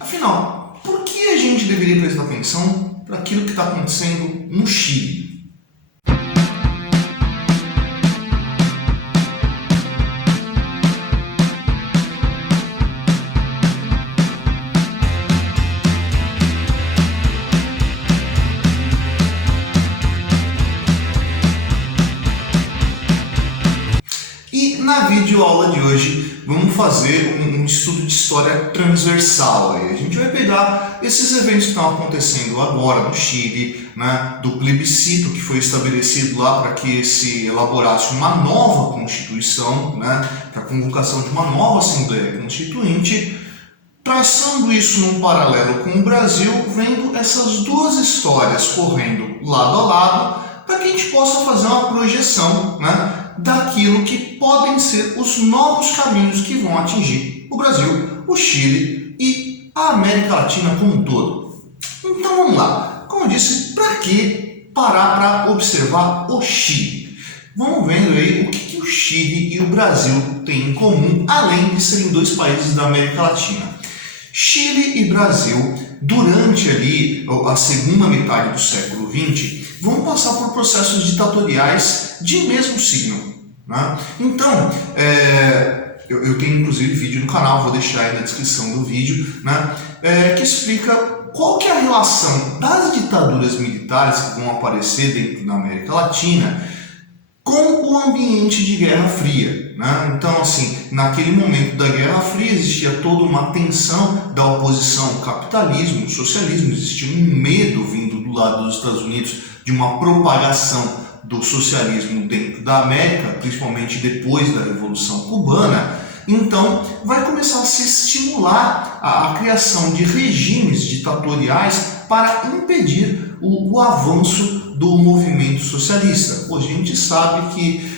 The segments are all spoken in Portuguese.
Afinal, por que a gente deveria prestar atenção para aquilo que está acontecendo no Chile? E na videoaula de hoje vamos fazer um estudo de história transversal. A gente vai pegar esses eventos que estão acontecendo agora no Chile, né, do plebiscito que foi estabelecido lá para que se elaborasse uma nova Constituição, né, para a convocação de uma nova Assembleia Constituinte, traçando isso num paralelo com o Brasil, vendo essas duas histórias correndo lado a lado, para que a gente possa fazer uma projeção, né, daquilo que podem ser os novos caminhos que vão atingir o Brasil, o Chile e a América Latina como um todo. Então vamos lá. Como eu disse, para que parar para observar o Chile? Vamos vendo aí o que o Chile e o Brasil têm em comum, além de serem dois países da América Latina. Chile e Brasil, durante ali a segunda metade do século XX, vão passar por processos ditatoriais de mesmo signo, né? Então, eu tenho inclusive vídeo no canal, vou deixar aí na descrição do vídeo, né, que explica qual que é a relação das ditaduras militares que vão aparecer dentro da América Latina com o ambiente de Guerra Fria, né? Então, assim, naquele momento da Guerra Fria existia toda uma tensão da oposição ao capitalismo, ao socialismo, existia um medo vindo do lado dos Estados Unidos de uma propagação do socialismo dentro da América, principalmente depois da Revolução Cubana. Então, vai começar a se estimular a criação de regimes ditatoriais para impedir o avanço do movimento socialista. Hoje a gente sabe que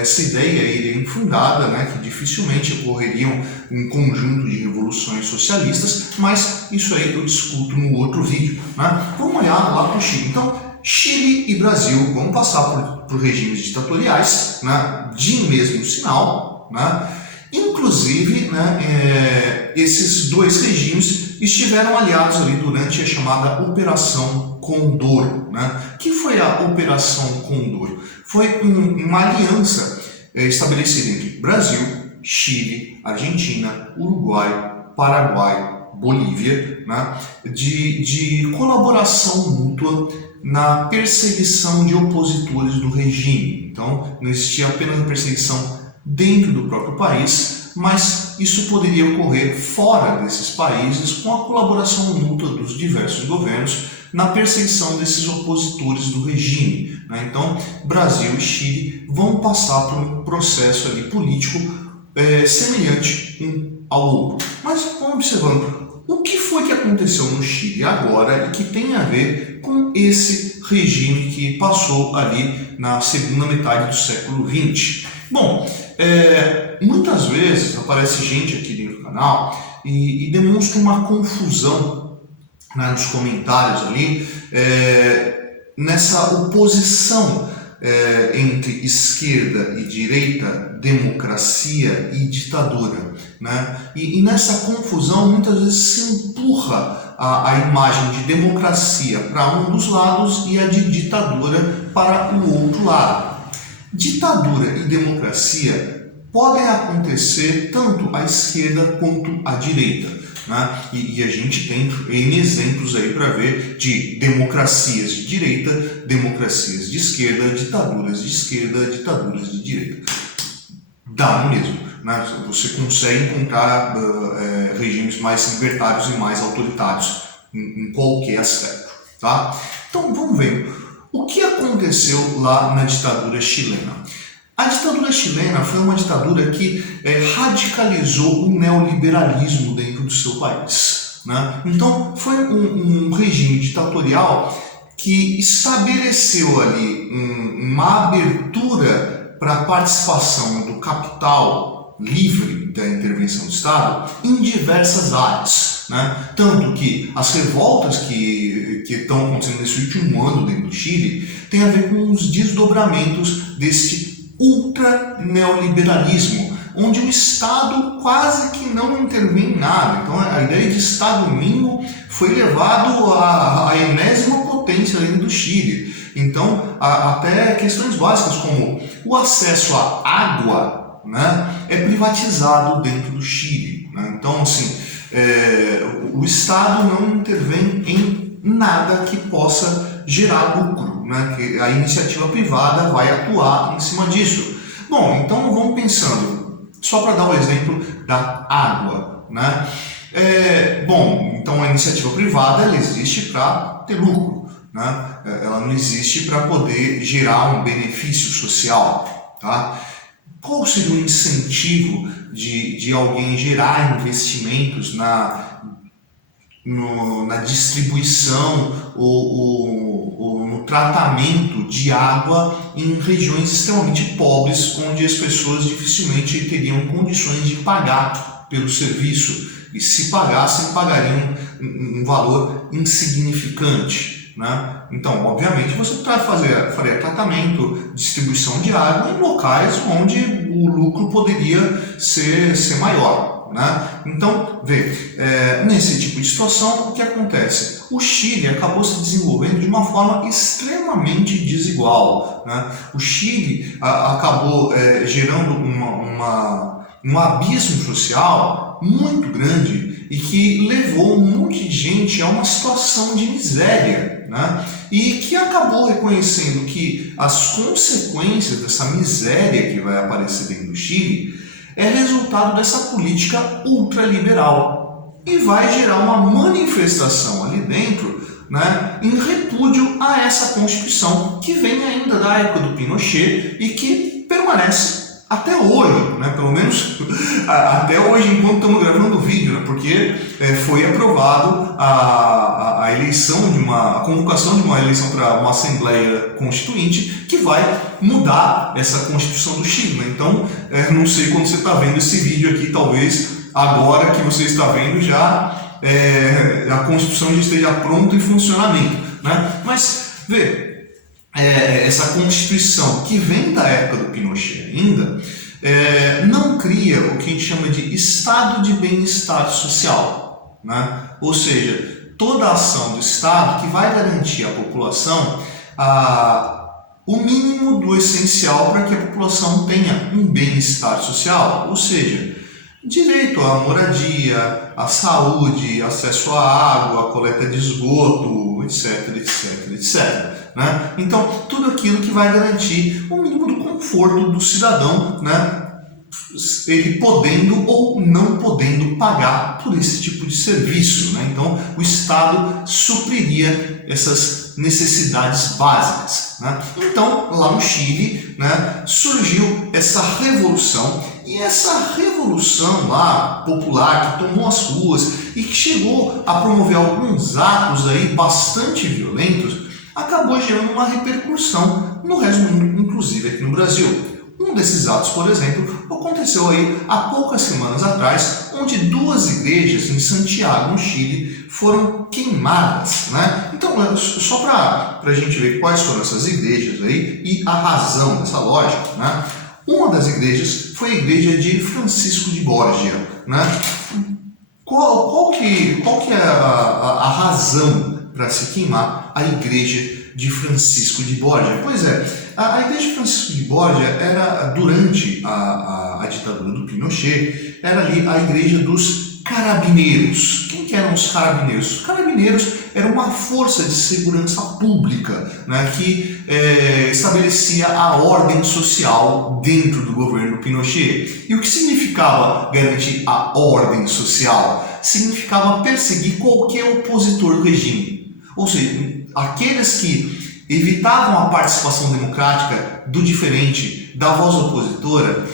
essa ideia é infundada, né, que dificilmente ocorreriam um conjunto de revoluções socialistas, mas isso aí eu discuto no outro vídeo, né? Vamos olhar lá para o Chile. Então, Chile e Brasil vão passar por regimes ditatoriais, né, de mesmo sinal, né? Inclusive, né, esses dois regimes estiveram aliados ali durante a chamada Operação Condor, né? Que foi a Operação Condor? Foi uma aliança estabelecida entre Brasil, Chile, Argentina, Uruguai, Paraguai, Bolívia, né, de colaboração mútua na perseguição de opositores do regime. Então, não existia apenas a perseguição dentro do próprio país, mas isso poderia ocorrer fora desses países com a colaboração mútua dos diversos governos na perseguição desses opositores do regime, né? Então, Brasil e Chile vão passar por um processo ali político semelhante um ao outro. Mas vamos observando o que foi que aconteceu no Chile agora e que tem a ver com esse regime que passou ali na segunda metade do século XX. Bom, muitas vezes aparece gente aqui dentro do canal e demonstra uma confusão, né, nos comentários ali, nessa oposição entre esquerda e direita, democracia e ditadura, né? E nessa confusão muitas vezes se empurra a imagem de democracia para um dos lados e a de ditadura para o outro lado. Ditadura e democracia podem acontecer tanto à esquerda quanto à direita, né? E a gente tem N exemplos aí para ver de democracias de direita, democracias de esquerda, ditaduras de esquerda, ditaduras de direita. Dá no mesmo, né? Você consegue encontrar regimes mais libertários e mais autoritários em qualquer aspecto, tá? Então vamos ver o que aconteceu lá na ditadura chilena. A ditadura chilena foi uma ditadura que radicalizou o neoliberalismo dentro do seu país, né? Então foi um regime ditatorial que estabeleceu ali uma abertura para a participação do capital livre da intervenção do Estado em diversas áreas, né? Tanto que as revoltas que estão acontecendo nesse último ano dentro do Chile têm a ver com os desdobramentos deste ultra-neoliberalismo, onde o Estado quase que não intervém em nada. Então a ideia de Estado mínimo foi levado à enésima potência dentro do Chile. Então até questões básicas como o acesso à água, né, é privatizado dentro do Chile, né? Então assim, o Estado não intervém em nada que possa gerar lucro, né? Que a iniciativa privada vai atuar em cima disso. Bom, então vamos pensando, só para dar o exemplo da água, né? Bom, então a iniciativa privada ela existe para ter lucro, né? Ela não existe para poder gerar um benefício social, tá? Qual seria o incentivo de alguém gerar investimentos na distribuição ou no tratamento de água em regiões extremamente pobres, onde as pessoas dificilmente teriam condições de pagar pelo serviço, e se pagassem, pagariam um valor insignificante, né? Então, obviamente, você faria tratamento, distribuição de água em locais onde o lucro poderia ser maior, né? Então, nesse tipo de situação, o que acontece? O Chile acabou se desenvolvendo de uma forma extremamente desigual, né? O Chile acabou gerando um abismo social muito grande e que levou um monte de gente a uma situação de miséria, né? E que acabou reconhecendo que as consequências dessa miséria que vai aparecer dentro do Chile é resultado dessa política ultraliberal e vai gerar uma manifestação ali dentro, né, em repúdio a essa Constituição que vem ainda da época do Pinochet e que permanece até hoje, né, pelo menos até hoje enquanto estamos gravando o vídeo, né, porque foi aprovado a eleição a convocação de uma eleição para uma Assembleia Constituinte que vai mudar essa Constituição do Chile, né? Então, não sei quando você está vendo esse vídeo aqui, talvez agora que você está vendo já a Constituição já esteja pronta em funcionamento, né? Mas, essa Constituição que vem da época do Pinochet ainda, não cria o que a gente chama de estado de bem-estar social, né? Ou seja, toda a ação do Estado que vai garantir à população o mínimo do essencial para que a população tenha um bem-estar social, ou seja, direito à moradia, à saúde, acesso à água, à coleta de esgoto, etc, etc, etc. Né? Então, tudo aquilo que vai garantir o mínimo do conforto do cidadão, né? Ele podendo ou não podendo pagar por esse tipo de serviço, né? Então, o Estado supriria essas necessidades básicas, né? Então, lá no Chile, né, surgiu essa revolução, e essa revolução lá popular que tomou as ruas e que chegou a promover alguns atos aí bastante violentos, acabou gerando uma repercussão no resto do mundo, inclusive aqui no Brasil. Um desses atos, por exemplo, aconteceu aí há poucas semanas atrás, onde 2 igrejas em Santiago, no Chile, foram queimadas, né? Então, só para a gente ver quais foram essas igrejas aí e a razão dessa lógica, né? Uma das igrejas foi a igreja de Francisco de Borgia, né? Qual que é a razão para se queimar a igreja de Francisco de Borgia? Pois a igreja de Francisco de Borgia era, durante a ditadura do Pinochet, era ali a igreja dos carabineiros. Quem que eram os carabineiros? Os carabineiros eram uma força de segurança pública, né, que estabelecia a ordem social dentro do governo Pinochet. E o que significava garantir a ordem social? Significava perseguir qualquer opositor do regime. Ou seja, aqueles que evitavam a participação democrática do diferente, da voz opositora,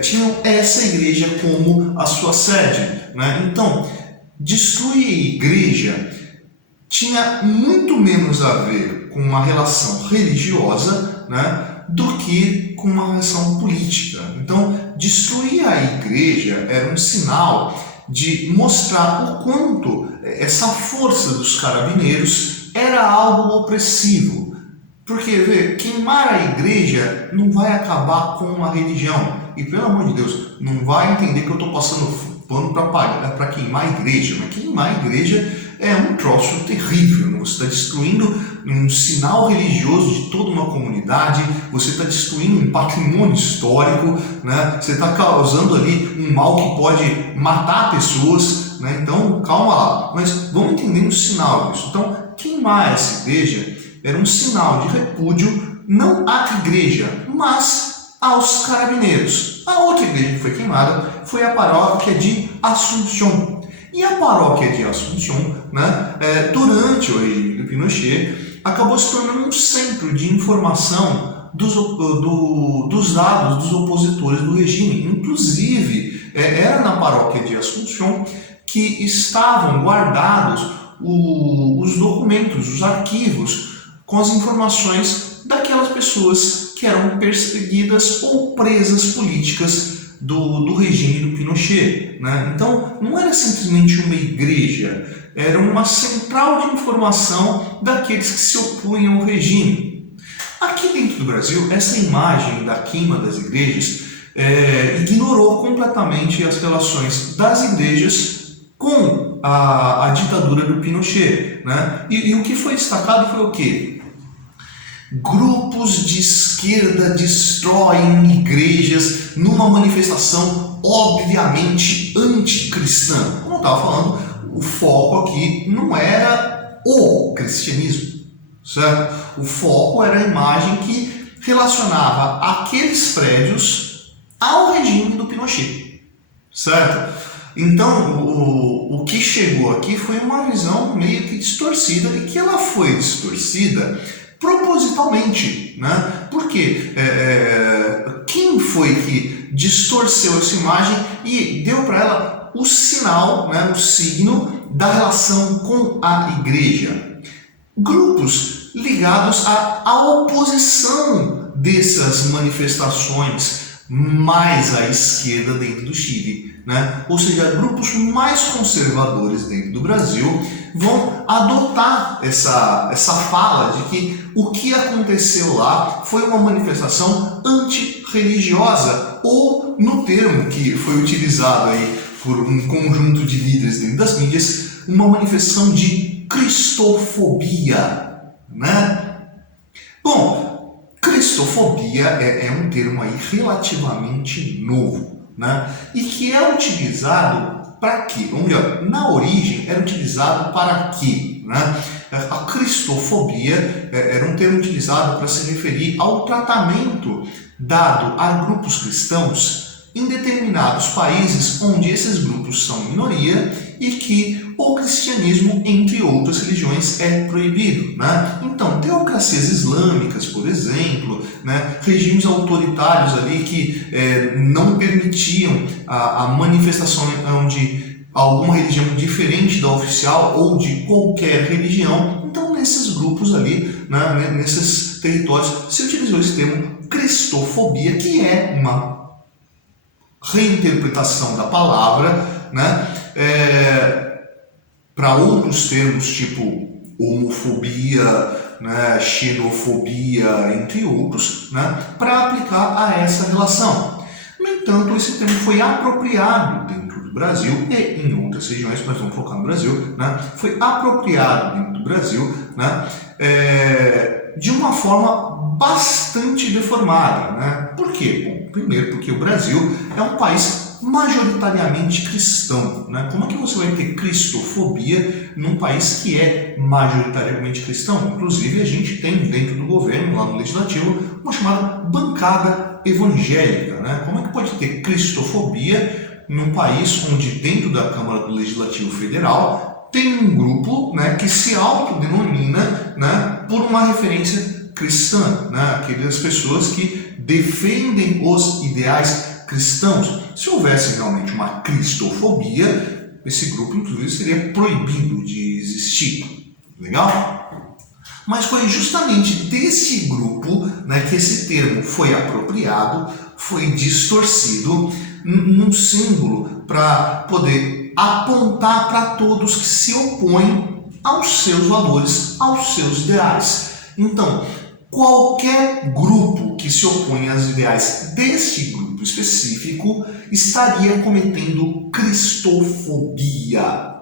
tinham essa igreja como a sua sede, né? Então, destruir a igreja tinha muito menos a ver com uma relação religiosa, né, do que com uma relação política. Então, destruir a igreja era um sinal de mostrar o quanto essa força dos carabineiros era algo opressivo. Porque, queimar a igreja não vai acabar com uma religião, E pelo amor de Deus, não vai entender que eu estou passando pano para queimar a igreja. Mas queimar a igreja é um troço terrível. Você está destruindo um sinal religioso de toda uma comunidade, você está destruindo um patrimônio histórico, né? Você está causando ali um mal que pode matar pessoas, né? Então, calma lá. Mas vamos entender um sinal disso. Então, queimar essa igreja era um sinal de repúdio não à igreja, mas aos carabineiros. A outra igreja que foi queimada foi a paróquia de Assunção. E a paróquia de Assunção, né, durante o regime do Pinochet, acabou se tornando um centro de informação dos dados dos opositores do regime. Inclusive, era na paróquia de Assunção que estavam guardados os documentos, os arquivos, com as informações daquelas pessoas que eram perseguidas ou presas políticas do regime do Pinochet, né? Então, não era simplesmente uma igreja, era uma central de informação daqueles que se opunham ao regime. Aqui dentro do Brasil, essa imagem da queima das igrejas ignorou completamente as relações das igrejas com a ditadura do Pinochet, né? E o que foi destacado foi o quê? Grupos de esquerda destroem igrejas numa manifestação obviamente anticristã. Como eu estava falando, o foco aqui não era o cristianismo, certo? O foco era a imagem que relacionava aqueles prédios ao regime do Pinochet, certo? Então, o que chegou aqui foi uma visão meio que distorcida, e que ela foi distorcida propositalmente, né? Porque quem foi que distorceu essa imagem e deu para ela o sinal, né, o signo da relação com a igreja? Grupos ligados à oposição dessas manifestações mais à esquerda dentro do Chile, né? Ou seja, grupos mais conservadores dentro do Brasil vão adotar essa fala de que o que aconteceu lá foi uma manifestação antirreligiosa, ou, no termo que foi utilizado aí por um conjunto de líderes dentro das mídias, uma manifestação de cristofobia, né? Bom, cristofobia é um termo aí relativamente novo, né? E que é utilizado para quê? Ou melhor, na origem era utilizado para quê, né? A cristofobia era um termo utilizado para se referir ao tratamento dado a grupos cristãos em determinados países onde esses grupos são minoria e que o cristianismo, entre outras religiões, é proibido, né? Então, teocracias islâmicas, por exemplo, né? Regimes autoritários ali que não permitiam a manifestação de alguma religião diferente da oficial ou de qualquer religião. Então, nesses grupos ali, né, nesses territórios, se utilizou esse termo cristofobia, que é uma reinterpretação da palavra, né, para outros termos tipo homofobia, né, xenofobia, entre outros, né, para aplicar a essa relação. No entanto, esse termo foi apropriado dentro do Brasil e em outras regiões, mas vamos focar no Brasil, né, foi apropriado dentro do Brasil, né, de uma forma bastante deformada, né? Por quê? Bom, primeiro porque o Brasil é um país majoritariamente cristão, né? Como é que você vai ter cristofobia num país que é majoritariamente cristão? Inclusive, a gente tem dentro do governo, lá no Legislativo, uma chamada bancada evangélica, né? Como é que pode ter cristofobia num país onde, dentro da Câmara do Legislativo Federal, tem um grupo, né, que se autodenomina, né, por uma referência cristã, né? Aquelas pessoas que defendem os ideais cristãos. Se houvesse realmente uma cristofobia, esse grupo, inclusive, seria proibido de existir. Legal? Mas foi justamente desse grupo, né, que esse termo foi apropriado, foi distorcido num símbolo para poder apontar para todos que se opõem aos seus valores, aos seus ideais. Então, qualquer grupo que se opõe aos ideais deste grupo grupo específico estaria cometendo cristofobia.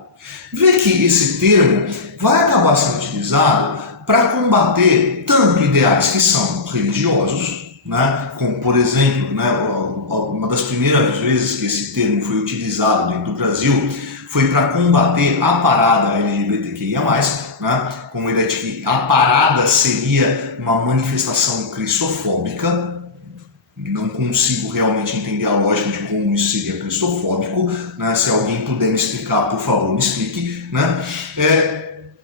Vê que esse termo vai acabar sendo utilizado para combater tanto ideais que são religiosos, né, como, por exemplo, né, uma das primeiras vezes que esse termo foi utilizado dentro do Brasil foi para combater a parada LGBTQIA+, né, com a ideia de que a parada seria uma manifestação cristofóbica. Não consigo realmente entender a lógica de como isso seria cristofóbico, né? Se alguém puder me explicar, por favor, me explique, né?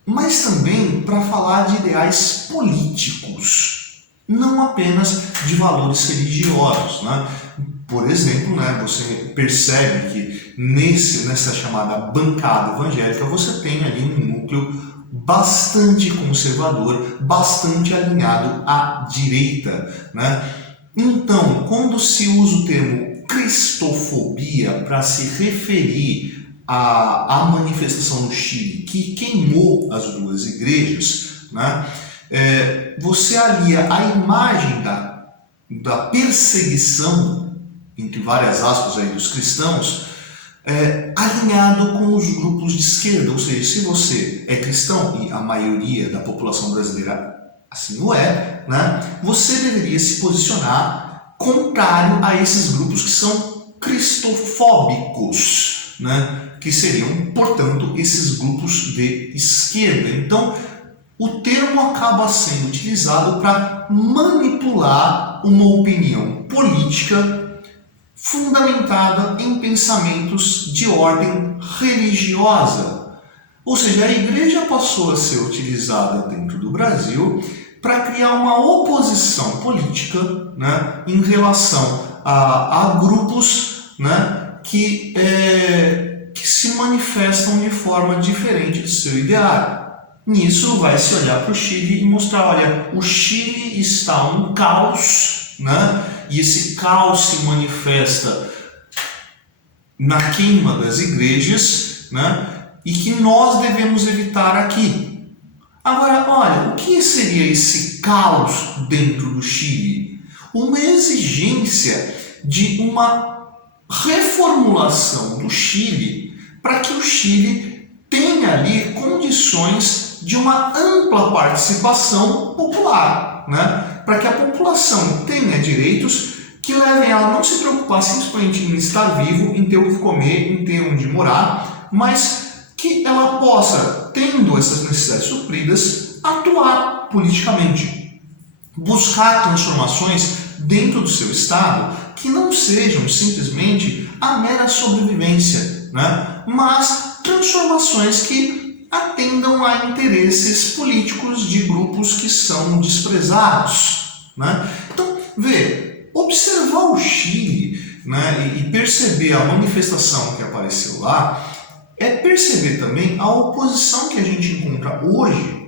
Mas também para falar de ideais políticos, não apenas de valores religiosos, né? Por exemplo, né, você percebe que nessa chamada bancada evangélica você tem ali um núcleo bastante conservador, bastante alinhado à direita, né? Então, quando se usa o termo cristofobia para se referir à manifestação no Chile que queimou as duas igrejas, né, você alia a imagem da perseguição, entre várias aspas, aí, dos cristãos, alinhado com os grupos de esquerda. Ou seja, se você é cristão, e a maioria da população brasileira assim o é, né, você deveria se posicionar contrário a esses grupos que são cristofóbicos, né, que seriam, portanto, esses grupos de esquerda. Então, o termo acaba sendo utilizado para manipular uma opinião política fundamentada em pensamentos de ordem religiosa. Ou seja, a igreja passou a ser utilizada dentro do Brasil para criar uma oposição política, né, em relação a grupos, né, que se manifestam de forma diferente do seu ideário. Nisso vai se olhar para o Chile e mostrar, olha, o Chile está um caos, né, e esse caos se manifesta na queima das igrejas, né, e que nós devemos evitar aqui. Agora, olha, o que seria esse caos dentro do Chile? Uma exigência de uma reformulação do Chile para que o Chile tenha ali condições de uma ampla participação popular, né? Para que a população tenha direitos que levem ela a não se preocupar simplesmente em estar vivo, em ter o que comer, em ter onde morar, mas que ela possa, tendo essas necessidades supridas, atuar politicamente, buscar transformações dentro do seu estado que não sejam simplesmente a mera sobrevivência, né? Mas transformações que atendam a interesses políticos de grupos que são desprezados, né? Então, observar o Chile, né, e perceber a manifestação que apareceu lá, perceber também a oposição que a gente encontra hoje,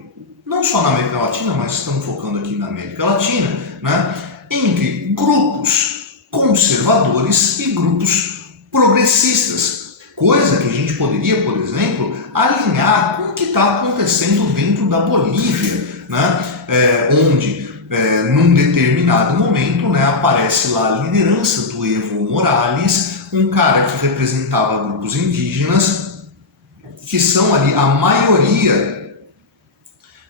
não só na América Latina, mas estamos focando aqui na América Latina, né, entre grupos conservadores e grupos progressistas, coisa que a gente poderia, por exemplo, alinhar com o que está acontecendo dentro da Bolívia, né, onde, num determinado momento, né, aparece lá a liderança do Evo Morales, um cara que representava grupos indígenas, que são ali a maioria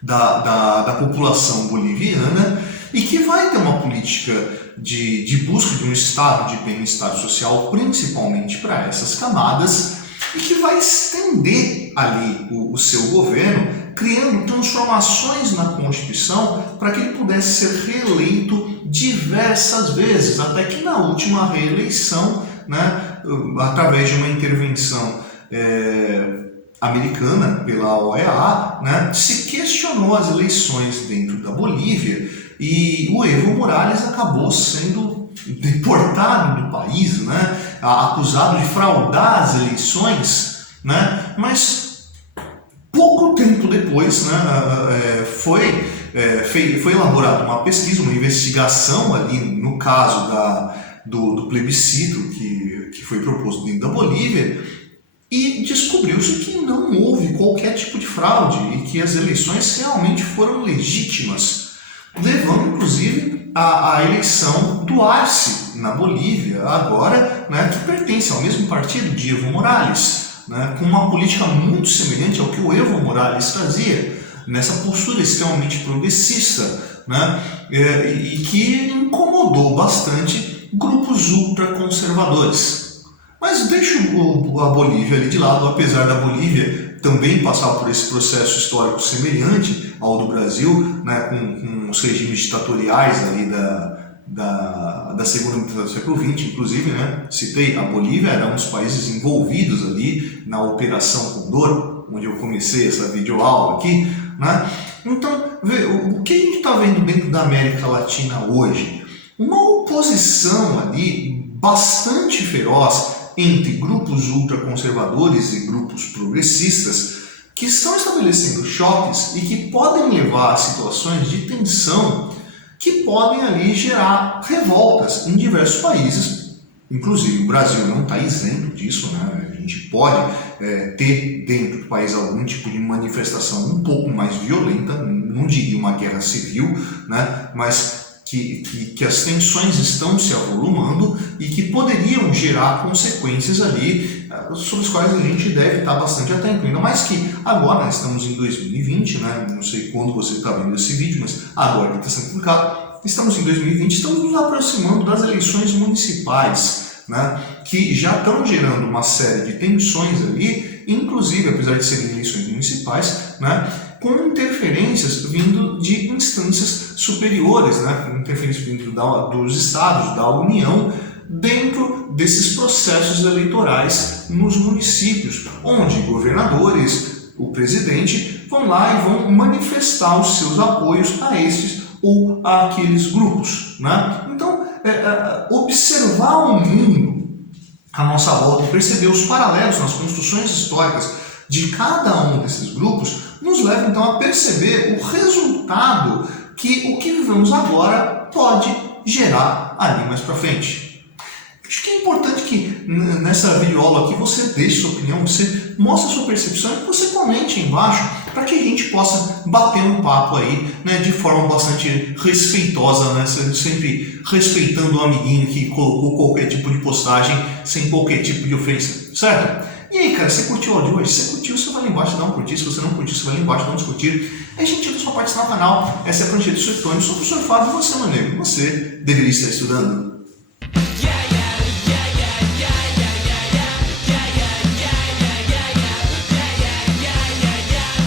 da população boliviana, e que vai ter uma política de busca de um estado de bem-estar social, principalmente para essas camadas, e que vai estender ali o seu governo, criando transformações na Constituição para que ele pudesse ser reeleito diversas vezes, até que na última reeleição, né, através de uma intervenção americana pela OEA, né, se questionou as eleições dentro da Bolívia e o Evo Morales acabou sendo deportado do país, né, acusado de fraudar as eleições, né, mas pouco tempo depois, né, foi elaborada uma pesquisa, uma investigação ali no caso do plebiscito que foi proposto dentro da Bolívia, e descobriu-se que não houve qualquer tipo de fraude e que as eleições realmente foram legítimas, levando inclusive a eleição do Arce na Bolívia, agora, né, que pertence ao mesmo partido de Evo Morales, né, com uma política muito semelhante ao que o Evo Morales trazia, nessa postura extremamente progressista, né, e que incomodou bastante grupos ultraconservadores. Mas deixo a Bolívia ali de lado, apesar da Bolívia também passar por esse processo histórico semelhante ao do Brasil, né, com os regimes ditatoriais ali da segunda metade do século XX, inclusive, né, citei, a Bolívia era um dos países envolvidos ali na Operação Condor, onde eu comecei essa videoaula aqui, né? Então, o que a gente está vendo dentro da América Latina hoje? Uma oposição ali bastante feroz entre grupos ultraconservadores e grupos progressistas que estão estabelecendo choques e que podem levar a situações de tensão que podem ali gerar revoltas em diversos países, inclusive o Brasil não está isento disso, né? A gente pode ter dentro do país algum tipo de manifestação um pouco mais violenta, não diria uma guerra civil, né? Mas que as tensões estão se avolumando e que poderiam gerar consequências ali sobre as quais a gente deve estar bastante atento. Ainda mais que agora estamos em 2020, né? Não sei quando você está vendo esse vídeo, mas agora que está sendo publicado, estamos em 2020, estamos nos aproximando das eleições municipais, né? Que já estão gerando uma série de tensões ali, inclusive, apesar de serem eleições municipais, né? Com interferências vindo de instâncias superiores, né? Interferências vindo dos estados, da União, dentro desses processos eleitorais nos municípios, onde governadores, o presidente, vão lá e vão manifestar os seus apoios a estes ou àqueles grupos, né? Então, observar o mundo à nossa volta e perceber os paralelos nas construções históricas de cada um desses grupos nos leva então a perceber o resultado que o que vivemos agora pode gerar ali mais para frente. Acho que é importante que nessa videoaula aqui você deixe sua opinião, você mostre a sua percepção e que você comente aí embaixo para que a gente possa bater um papo aí, né, de forma bastante respeitosa, né, sempre respeitando o amiguinho que colocou qualquer tipo de postagem sem qualquer tipo de ofensa, certo? E aí, cara, você curtiu o áudio hoje? Se você curtiu, você vai lá embaixo e dá um curtir. Se você não curtiu, você vai lá embaixo e dá um descurtir. É gentil da sua parte no canal. Essa é a Prancheta do Sr. Tony. Sou o professor Fábio e você, meu amigo, você deveria estar estudando.